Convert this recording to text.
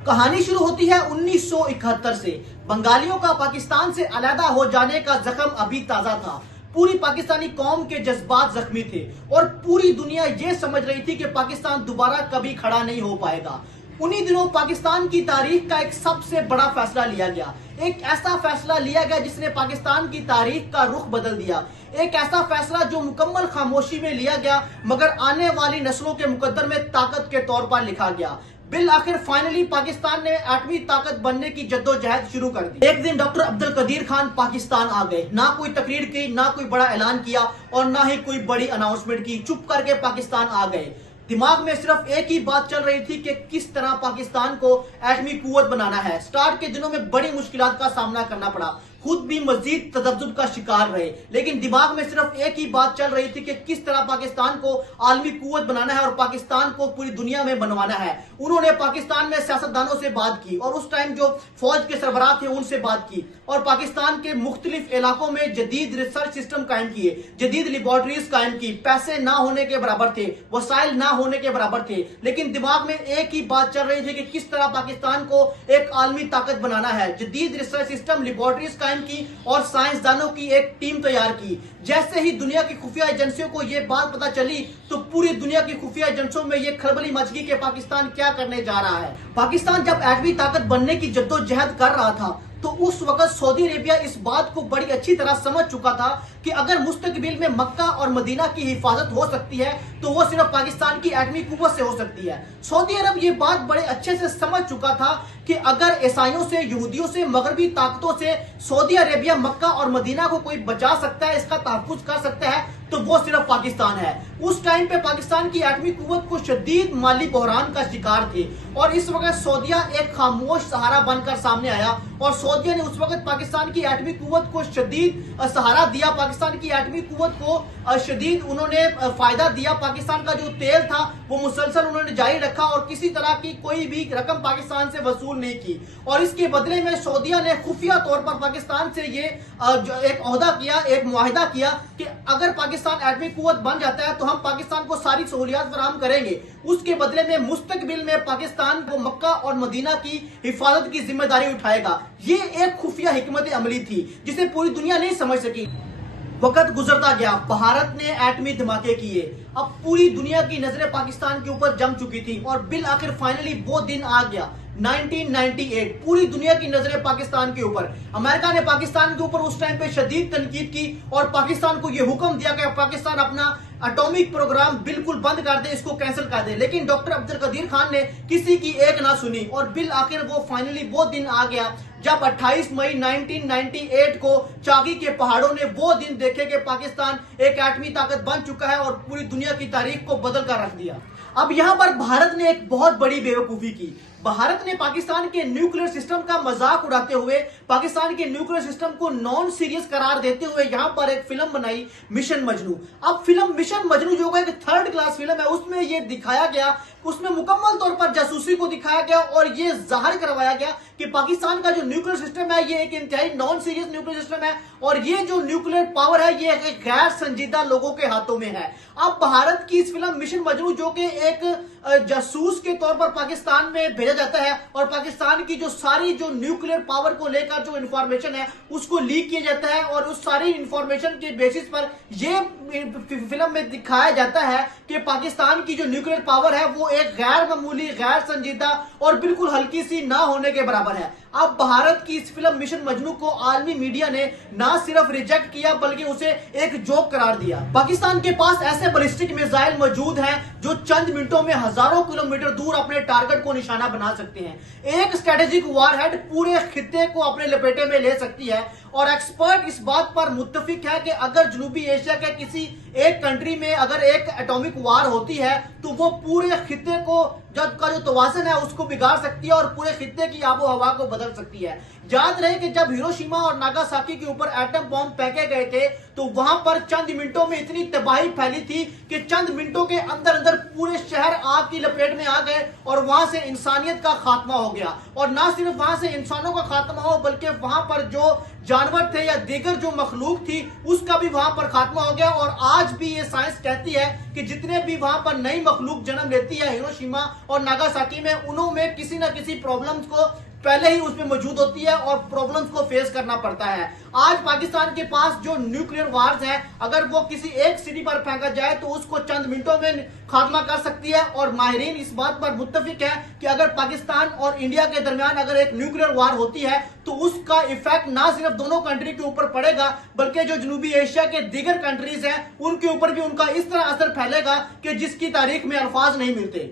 कहानी शुरू होती है 1971 से। बंगालियों का पाकिस्तान से अलग हो जाने का जख्म अभी ताजा था। पूरी पाकिस्तानी कौम के जज्बात जख्मी थे और पूरी दुनिया ये समझ रही थी कि पाकिस्तान दोबारा कभी खड़ा नहीं हो पाएगा। उन्हीं दिनों पाकिस्तान की तारीख का एक सबसे बड़ा फैसला लिया गया। एक ऐसा फैसला लिया गया जिसने पाकिस्तान की तारीख का रुख बदल दिया। एक ऐसा फैसला जो मुकम्मल खामोशी में लिया गया, मगर आने वाली नस्लों के मुकद्दर में ताकत के तौर पर लिखा गया। बिल आखिर फाइनली पाकिस्तान ने एटमी ताकत बनने की जद्दोजहद शुरू कर दी। एक दिन डॉक्टर अब्दुल कदीर खान पाकिस्तान आ गए। ना कोई तकरीर की, ना कोई बड़ा ऐलान किया और ना ही कोई बड़ी अनाउंसमेंट की। चुप करके पाकिस्तान आ गए। दिमाग में सिर्फ एक ही बात चल रही थी कि किस तरह पाकिस्तान को एटमी कुव्वत बनाना है। स्टार्ट के दिनों में बड़ी मुश्किलात का सामना करना पड़ा, खुद भी मजीद तजब्जुब का शिकार रहे, लेकिन दिमाग में सिर्फ एक ही बात चल रही थी कि किस तरह पाकिस्तान को आलमी कुव्वत बनाना है और पाकिस्तान को पूरी दुनिया में बनवाना है। उन्होंने पाकिस्तान में सियासतदानों से बात की और उस टाइम जो फौज के सरबराह थे उनसे बात की और पाकिस्तान के मुख्तलिफ इलाकों में जदीद रिसर्च सिस्टम कायम किए, जदीद लेबोरेटरीज कायम की। पैसे ना होने के बराबर थे, वसाइल ना होने के बराबर थे, लेकिन दिमाग में एक ही बात चल रही थी कि किस तरह पाकिस्तान को एक आलमी ताकत बनाना है। जदीद रिसर्च सिस्टम, लेबोरेटरीज की और साइंसदानों की एक टीम तैयार की। जैसे ही दुनिया की खुफिया एजेंसियों को यह बात पता चली तो पूरी दुनिया की खुफिया एजेंसियों में यह खलबली मच गई कि पाकिस्तान क्या करने जा रहा है। पाकिस्तान जब एटमी ताकत बनने की जद्दोजहद कर रहा था तो उस वक्त सऊदी अरेबिया इस बात को बड़ी अच्छी तरह समझ चुका था कि अगर मुस्तकबिल में मक्का और मदीना की हिफाजत हो सकती है तो वो सिर्फ पाकिस्तान की एटमी कुव्वत से हो सकती है। सऊदी अरब ये बात बड़े अच्छे से समझ चुका था कि अगर ईसाइयों से, यहूदियों से, मगरबी ताकतों से सऊदी अरेबिया मक्का और मदीना को कोई बचा सकता है, इसका तहफ्फुज कर सकता है, तो वो सिर्फ पाकिस्तान है। उस टाइम पे पाकिस्तान की एटमी कुव्वत को शदीद माली बहरान का शिकार थे और इस वक्त सऊदिया एक खामोश सहारा बनकर सामने आया और सऊदिया ने उस वक्त पाकिस्तान की एटमी कुव्वत को शदीद सहारा दिया। पाकिस्तान की एटमी कुव्वत को शदीद उन्होंने फायदा दिया। पाकिस्तान का जो तेल था वो मुसलसल उन्होंने जारी रखा और किसी तरह की कोई भी रकम पाकिस्तान से वसूल नहीं की और इसके बदले में सऊदिया ने खुफिया तौर पर पाकिस्तान से ये एक ओहदा किया, एक मुआहिदा किया कि अगर पाकिस्तान एटमी कुव्वत बन जाता है तो हम पाकिस्तान को सारी सहूलियात फराहम करेंगे। उसके बदले में मुस्तकबिल में पाकिस्तान को मक्का और मदीना की हिफाजत की जिम्मेदारी उठाएगा। ये एक खुफिया हिकमत अमली थी जिसे पूरी दुनिया नहीं समझ सकी। वक्त गुजरता गया, भारत ने एटमी धमाके किए। अब पूरी दुनिया की नजरें पाकिस्तान के ऊपर जम चुकी थी और बिल आखिर फाइनली वो दिन आ गया 1998। पूरी दुनिया की नजरें पाकिस्तान के ऊपर। अमेरिका ने पाकिस्तान के ऊपर उस टाइम पे शदीद तनकीद की और पाकिस्तान को यह हुक्म दिया कि पाकिस्तान अपना एटॉमिक प्रोग्राम बिल्कुल बंद कर दे, इसको कैंसिल कर दे। लेकिन डॉक्टर अब्दुल कदीर खान ने किसी की एक ना सुनी और बिल आखिर वो फाइनली वो दिन आ गया जब 28 मई 1998 को चागी के पहाड़ों ने वो दिन देखे कि पाकिस्तान एक एटमी ताकत बन चुका है और पूरी दुनिया की तारीख को बदल कर रख दिया। अब यहां पर भारत ने एक बहुत बड़ी बेवकूफी की। भारत ने पाकिस्तान के न्यूक्लियर सिस्टम का मजाक उड़ाते हुए, पाकिस्तान के न्यूक्लियर सिस्टम को नॉन सीरियस करार देते हुए यहां पर एक फिल्म बनाई मिशन मजनू। अब फिल्म मिशन मजनू जो एक थर्ड क्लास फिल्म है, उसमें यह दिखाया गया, उसमें मुकम्मल तौर पर जासूसी को दिखाया गया और यह जाहिर करवाया गया कि पाकिस्तान का जो न्यूक्लियर सिस्टम है ये एक इंतहाई नॉन सीरियस न्यूक्लियर सिस्टम है और ये जो न्यूक्लियर पावर है ये एक गैर संजीदा लोगों के हाथों में है। अब भारत की इस फिल्म मिशन मजनू जो कि एक जासूस के तौर पर पाकिस्तान में भेजा जाता है और पाकिस्तान की जो सारी जो न्यूक्लियर पावर को लेकर जो इंफॉर्मेशन है उसको लीक किया जाता है और उस सारी इंफॉर्मेशन के बेसिस पर ये फिल्म में दिखाया जाता है कि पाकिस्तान की जो न्यूक्लियर पावर है वो एक गैर मामूली, गैर संजीदा और बिल्कुल हल्की सी ना होने के बराबर है। अब भारत की इस फिल्म मिशन मजनू को आलमी मीडिया ने ना सिर्फ रिजेक्ट किया बल्कि उसे एक जोक करार दिया। पाकिस्तान के पास ऐसे बैलिस्टिक मिसाइल मौजूद हैं जो चंद मिनटों में हजारों किलोमीटर दूर अपने टारगेट को निशाना बना सकते हैं। एक स्ट्रेटेजिक वारहेड पूरे खित्ते को अपने लपेटे में ले सकती है और एक्सपर्ट इस बात पर मुत्तफिक है कि अगर जनूबी एशिया के किसी एक कंट्री में अगर एक एटॉमिक वार होती है तो वो पूरे खित्ते को का जो तवाज़ुन है उसको बिगाड़ सकती है और पूरे खित्ते की आबो हवा को बदल सकती है। याद रहे कि जब हिरोशिमा और नागासाकी के ऊपर एटम बॉम्ब फेंके गए थे तो वहां पर चंद मिनटों में इतनी तबाही फैली थी कि चंद मिनटों के अंदर अंदर पूरे शहर आग की लपेट में आ गए और वहां से इंसानियत का खात्मा हो गया। और ना सिर्फ वहां से इंसानों का खात्मा हो बल्कि वहां पर जो जानवर थे या दीगर जो मखलूक थी उसका भी वहां पर खात्मा हो गया। और आज भी ये साइंस कहती है कि जितने भी वहां पर नई मखलूक जन्म लेती है हिरोशिमा और नागासाकी में, उनमें किसी ना किसी प्रॉब्लम्स को पहले ही उसमें मौजूद होती है और प्रॉब्लम्स को फेस करना पड़ता है। आज पाकिस्तान के पास जो न्यूक्लियर वार्स है, अगर वो किसी एक सिटी पर फेंका जाए तो उसको चंद मिनटों में खात्मा कर सकती है। और माहिरीन इस बात पर मुत्तफिक है कि अगर पाकिस्तान और इंडिया के दरमियान अगर एक न्यूक्लियर वार होती है तो उसका इफेक्ट ना सिर्फ दोनों कंट्री के ऊपर पड़ेगा बल्कि जो जनूबी एशिया के दीगर कंट्रीज हैं उनके ऊपर भी उनका इस तरह असर फैलेगा कि जिसकी तारीख में अल्फाज नहीं मिलते।